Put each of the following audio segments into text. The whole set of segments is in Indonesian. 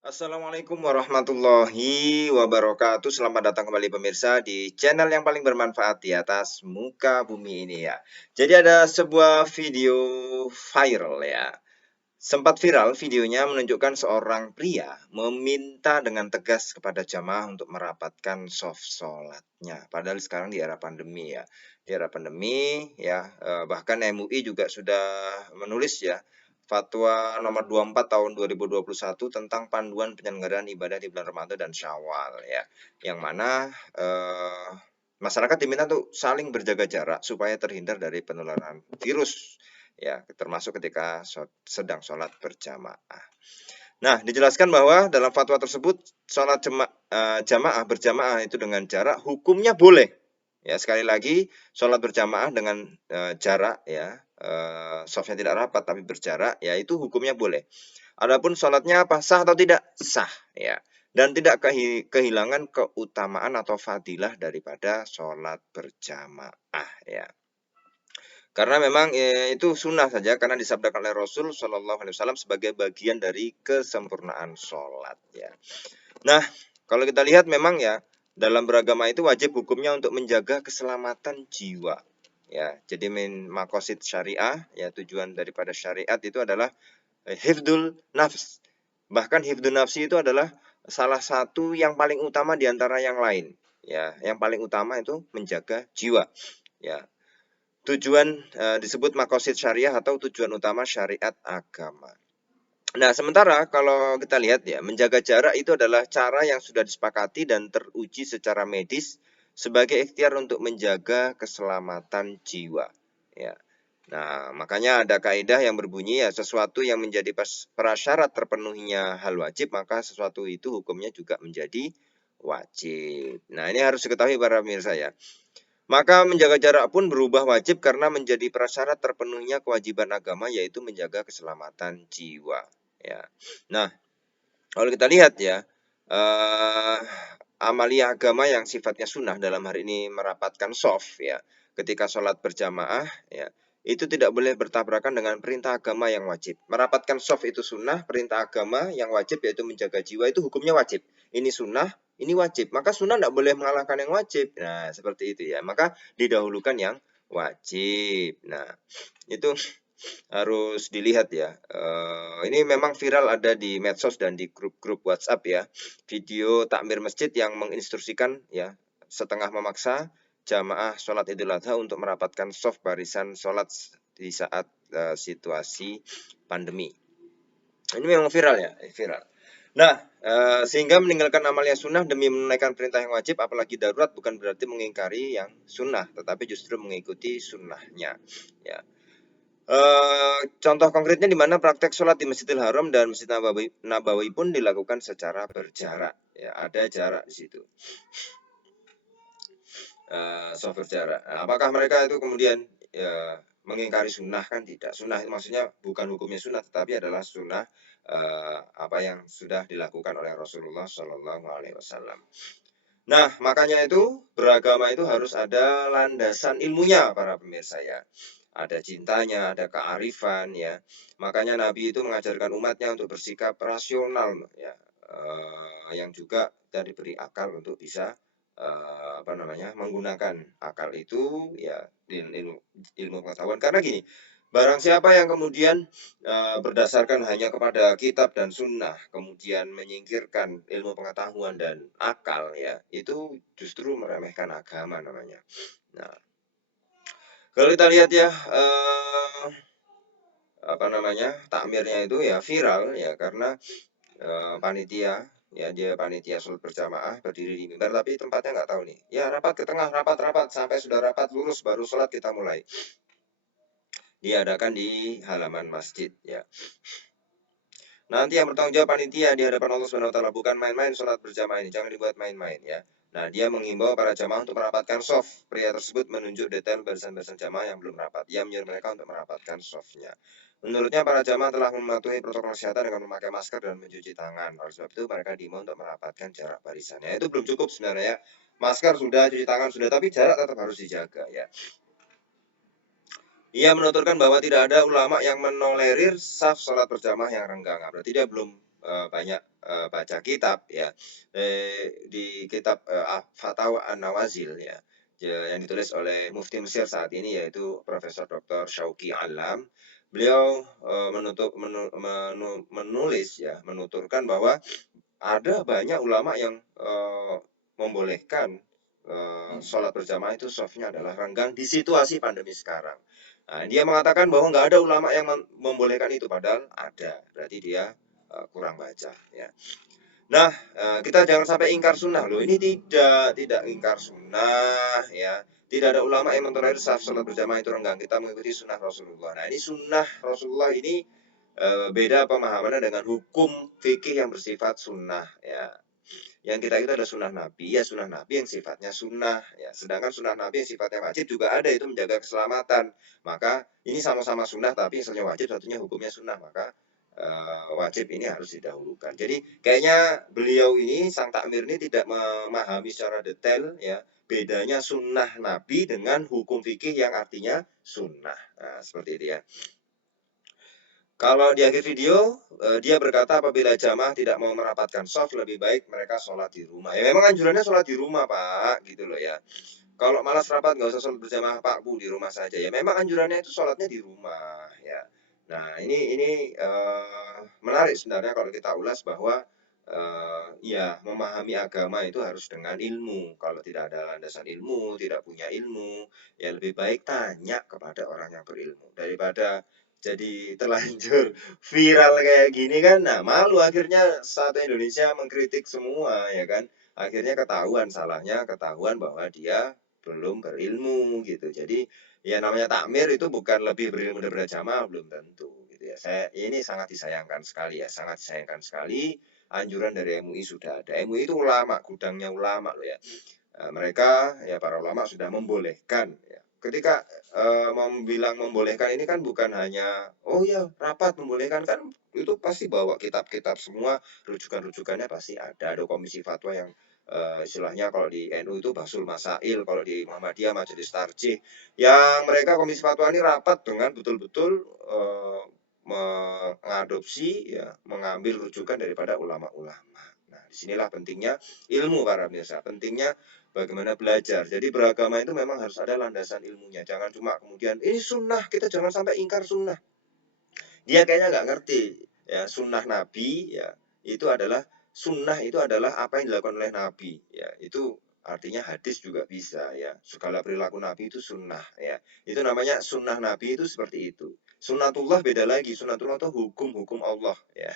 Assalamualaikum warahmatullahi wabarakatuh. Selamat datang kembali pemirsa di channel yang paling bermanfaat di atas muka bumi ini ya. Jadi ada sebuah video viral ya. Sempat viral videonya menunjukkan seorang pria meminta dengan tegas kepada jamaah untuk merapatkan soft sholatnya. Padahal sekarang di era pandemi ya. Di era pandemi ya, bahkan MUI juga sudah menulis ya Fatwa nomor 24 tahun 2021 tentang panduan penyelenggaraan ibadah di bulan Ramadan dan Syawal ya. Yang mana masyarakat diminta untuk saling berjaga jarak supaya terhindar dari penularan virus ya, termasuk ketika sedang sholat berjamaah. Nah, dijelaskan bahwa dalam fatwa tersebut sholat jamaah berjamaah itu dengan jarak hukumnya boleh. Ya, sekali lagi sholat berjamaah dengan jarak ya, softnya tidak rapat tapi berjarak, ya itu hukumnya boleh. Adapun sholatnya apa, sah atau tidak? Sah ya. Dan tidak kehilangan keutamaan atau fadilah daripada sholat berjamaah ya. Karena memang itu sunnah saja karena disabdakan oleh Rasul Shallallahu Alaihi Wasallam sebagai bagian dari kesempurnaan sholat ya. Nah, kalau kita lihat memang ya dalam beragama itu wajib hukumnya untuk menjaga keselamatan jiwa. Ya, jadi min makosid syariah ya, tujuan daripada syariat itu adalah hifdul nafs. Bahkan hifdul nafsi itu adalah salah satu yang paling utama di antara yang lain. Ya, yang paling utama itu menjaga jiwa. Ya, tujuan disebut makosid syariah atau tujuan utama syariat agama. Nah, sementara kalau kita lihat ya, menjaga jarak itu adalah cara yang sudah disepakati dan teruji secara medis sebagai ikhtiar untuk menjaga keselamatan jiwa. Ya. Nah, makanya ada kaidah yang berbunyi ya, sesuatu yang menjadi prasyarat terpenuhinya hal wajib, maka sesuatu itu hukumnya juga menjadi wajib. Nah, ini harus diketahui para pemirsa ya. Maka menjaga jarak pun berubah wajib karena menjadi prasyarat terpenuhnya kewajiban agama, yaitu menjaga keselamatan jiwa. Ya. Nah, kalau kita lihat ya, amalia agama yang sifatnya sunnah dalam hari ini merapatkan soft ya, ketika sholat berjamaah ya, itu tidak boleh bertabrakan dengan perintah agama yang wajib. Merapatkan soft itu sunnah, perintah agama yang wajib yaitu menjaga jiwa itu hukumnya wajib. Ini sunnah, ini wajib. Maka sunnah tidak boleh mengalahkan yang wajib. Nah, seperti itu ya. Maka didahulukan yang wajib. Nah, itu harus dilihat ya. Ini memang viral ada di medsos dan di grup-grup WhatsApp ya. Video takmir masjid yang menginstruksikan ya setengah memaksa jamaah sholat Idul Adha untuk merapatkan soft barisan sholat di saat situasi pandemi. Ini memang viral ya, viral. Nah, sehingga meninggalkan amalia sunnah demi menunaikan perintah yang wajib, apalagi darurat, bukan berarti mengingkari yang sunnah, tetapi justru mengikuti sunnahnya. Ya. Contoh konkretnya di mana praktek sholat di Masjidil Haram dan Masjid Nabawi pun dilakukan secara berjarak. Ya, ada jarak di situ. Sholat berjarak. Nah, apakah mereka itu kemudian ya, mengingkari sunnah? Kan tidak. Sunnah itu maksudnya bukan hukumnya sunnah, tetapi adalah sunnah apa yang sudah dilakukan oleh Rasulullah Shallallahu Alaihi Wasallam. Nah, makanya itu beragama itu harus ada landasan ilmunya para pemirsa ya. Ada cintanya, ada kearifan ya. Makanya Nabi itu mengajarkan umatnya untuk bersikap rasional ya, yang juga dan diberi akal untuk bisa menggunakan akal itu ya ilmu pengetahuan. Karena gini, barang siapa yang kemudian berdasarkan hanya kepada kitab dan sunnah, kemudian menyingkirkan ilmu pengetahuan dan akal ya, itu justru meremehkan agama namanya. Nah, kalau kita lihat ya, takmirnya itu ya viral ya karena panitia ya, dia panitia sholat berjamaah berdiri di mimbar tapi tempatnya nggak tahu nih ya, rapat ke tengah, rapat sampai sudah rapat lurus baru sholat kita mulai, diadakan di halaman masjid ya. Nanti yang bertanggung jawab panitia di hadapan Allah Subhanahu wa taala, bukan main-main sholat berjamaah ini, jangan dibuat main-main ya. Nah, dia mengimbau para jamaah untuk merapatkan soft. Pria tersebut menunjuk detail barisan-barisan jamaah yang belum rapat. Ia menyuruh mereka untuk merapatkan softnya. Menurutnya para jamaah telah mematuhi protokol kesehatan dengan memakai masker dan mencuci tangan. Oleh sebab itu mereka diimbau untuk merapatkan jarak barisannya. Itu belum cukup sebenarnya ya. Masker sudah, cuci tangan sudah, tapi jarak tetap harus dijaga ya. Ia menuturkan bahwa tidak ada ulama yang menolerir saf sholat berjamaah yang renggang. Berarti dia belum banyak baca kitab ya, di kitab Fatawa An-Nawazil ya, yang ditulis oleh Mufti Mesir saat ini yaitu Profesor Dr. Syauqi Alam. Beliau menulis ya, menuturkan bahwa ada banyak ulama yang membolehkan sholat berjamaah itu softnya adalah renggang di situasi pandemi sekarang. Nah, dia mengatakan bahwa nggak ada ulama yang membolehkan itu, padahal ada. Berarti dia kurang baca. Ya. Nah, kita jangan sampai ingkar sunnah loh. Ini tidak ingkar sunnah ya. Tidak ada ulama yang mentolerir sholat berjamaah itu renggang. Kita mengikuti sunnah Rasulullah. Nah, ini sunnah Rasulullah ini beda pemahamannya dengan hukum fikih yang bersifat sunnah ya. Yang kita itu ada sunnah Nabi, ya sunnah Nabi yang sifatnya sunnah ya. Sedangkan sunnah Nabi yang sifatnya wajib juga ada, itu menjaga keselamatan. Maka ini sama-sama sunnah tapi yang satunya wajib, satunya hukumnya sunnah. Maka wajib ini harus didahulukan. Jadi kayaknya beliau ini sang takmir ini tidak memahami secara detail ya bedanya sunnah Nabi dengan hukum fikih yang artinya sunnah. Nah, seperti itu ya. Kalau di akhir video, dia berkata apabila jamaah tidak mau merapatkan shaf, lebih baik mereka sholat di rumah. Ya memang anjurannya sholat di rumah, Pak, gitu loh ya. Kalau malas rapat, nggak usah sholat berjamaah, Pak, Bu, di rumah saja. Ya memang anjurannya itu sholatnya di rumah, ya. Nah, ini menarik sebenarnya kalau kita ulas bahwa ya memahami agama itu harus dengan ilmu. Kalau tidak ada landasan ilmu, tidak punya ilmu, ya lebih baik tanya kepada orang yang berilmu daripada jadi terlanjur viral kayak gini kan. Nah, malu akhirnya satu Indonesia mengkritik semua ya kan. Akhirnya ketahuan salahnya, ketahuan bahwa dia belum berilmu gitu. Jadi ya namanya takmir itu bukan lebih berilmu daripada jamaah, belum tentu gitu ya. Ini sangat disayangkan sekali ya, sangat disayangkan sekali. Anjuran dari MUI sudah ada. MUI itu ulama, gudangnya ulama loh ya. Mereka ya para ulama sudah membolehkan ya. Ketika bilang membolehkan ini kan bukan hanya oh ya rapat membolehkan, kan itu pasti bawa kitab-kitab semua, rujukan-rujukannya pasti ada komisi fatwa yang istilahnya kalau di NU itu Basul Masail, kalau di Muhammadiyah Majelis Tarjih, yang mereka komisi fatwa ini rapat dengan betul-betul mengadopsi ya, mengambil rujukan daripada ulama-ulama. Nah, disinilah pentingnya ilmu para pemirsa, pentingnya bagaimana belajar. Jadi beragama itu memang harus ada landasan ilmunya. Jangan cuma kemudian ini sunnah, kita jangan sampai ingkar sunnah. Dia kayaknya nggak ngerti ya, sunnah Nabi ya itu adalah sunnah, itu adalah apa yang dilakukan oleh Nabi ya. Itu artinya hadis juga bisa ya. Segala perilaku Nabi itu sunnah ya. Itu namanya sunnah Nabi itu seperti itu. Sunnatullah beda lagi. Sunnatullah itu hukum-hukum Allah ya.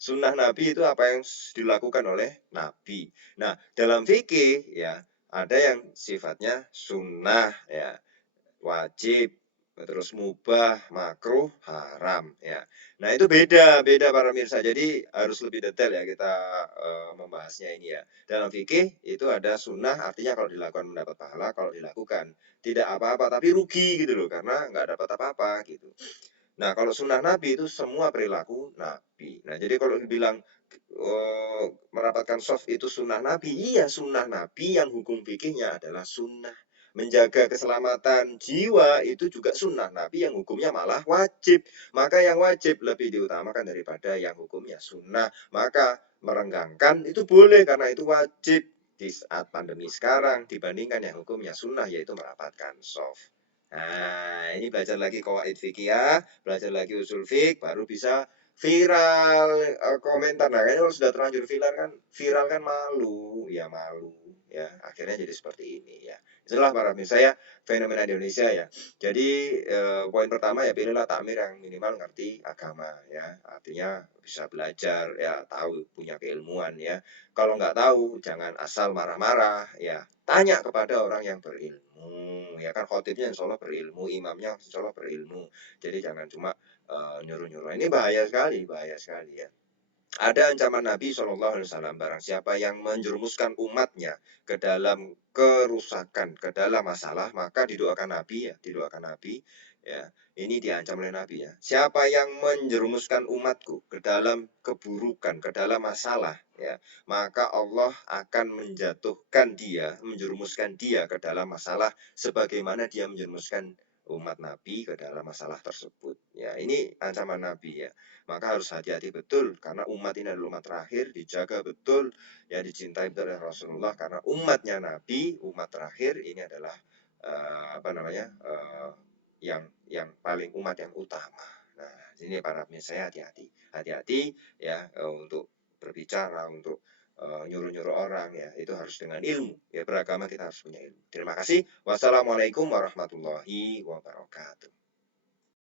Sunnah Nabi itu apa yang dilakukan oleh Nabi. Nah, dalam fikih ya ada yang sifatnya sunnah ya, wajib, terus mubah, makruh, haram ya. Nah, itu beda para mirsa. Jadi harus lebih detail ya kita membahasnya ini ya. Dalam fikih itu ada sunnah, artinya kalau dilakukan mendapat pahala, kalau dilakukan tidak apa-apa tapi rugi gitu loh, karena nggak dapat apa-apa gitu. Nah, kalau sunnah Nabi itu semua perilaku Nabi. Nah, jadi kalau dibilang merapatkan soft itu sunnah Nabi, iya sunnah Nabi yang hukum fikihnya adalah sunnah. Menjaga keselamatan jiwa itu juga sunnah Nabi yang hukumnya malah wajib. Maka yang wajib lebih diutamakan daripada yang hukumnya sunnah. Maka merenggangkan itu boleh karena itu wajib di saat pandemi sekarang dibandingkan yang hukumnya sunnah yaitu merapatkan soft. Nah, ini belajar lagi qawaid fikih, belajar lagi usul fik, baru bisa viral komentar. Nah, kayaknya kalau sudah terlanjur viral kan malu, ya malu, ya akhirnya jadi seperti ini ya. Itulah para pemirsa ya fenomena di Indonesia ya. Jadi poin pertama ya pilihlah takmir yang minimal ngerti agama ya, artinya bisa belajar ya, tahu punya keilmuan ya. Kalau nggak tahu jangan asal marah-marah ya, tanya kepada orang yang berilmu ya kan, khotibnya insya Allah berilmu, imamnya insya Allah berilmu. Jadi jangan cuma nyuruh-nyuruh. Ini bahaya sekali ya. Ada ancaman Nabi SAW, barang siapa yang menjerumuskan umatnya ke dalam kerusakan, ke dalam masalah, maka didoakan Nabi ya, didoakan Nabi ya. Ini diancam oleh Nabi ya. Siapa yang menjerumuskan umatku ke dalam keburukan, ke dalam masalah ya, maka Allah akan menjatuhkan dia, menjerumuskan dia ke dalam masalah sebagaimana dia menjerumuskan umat Nabi ke dalam masalah tersebut. Ya, ini ancaman Nabi ya. Maka harus hati-hati betul karena umat ini adalah umat terakhir, dijaga betul, ya dicintai betul oleh Rasulullah karena umatnya Nabi, umat terakhir ini adalah apa namanya? Yang paling umat yang utama. Nah, ini para pemirsa hati-hati. Hati-hati ya untuk berbicara, untuk nyuruh-nyuruh orang ya, itu harus dengan ilmu. Ya beragama kita harus punya ilmu. Terima kasih. Wassalamualaikum warahmatullahi wabarakatuh.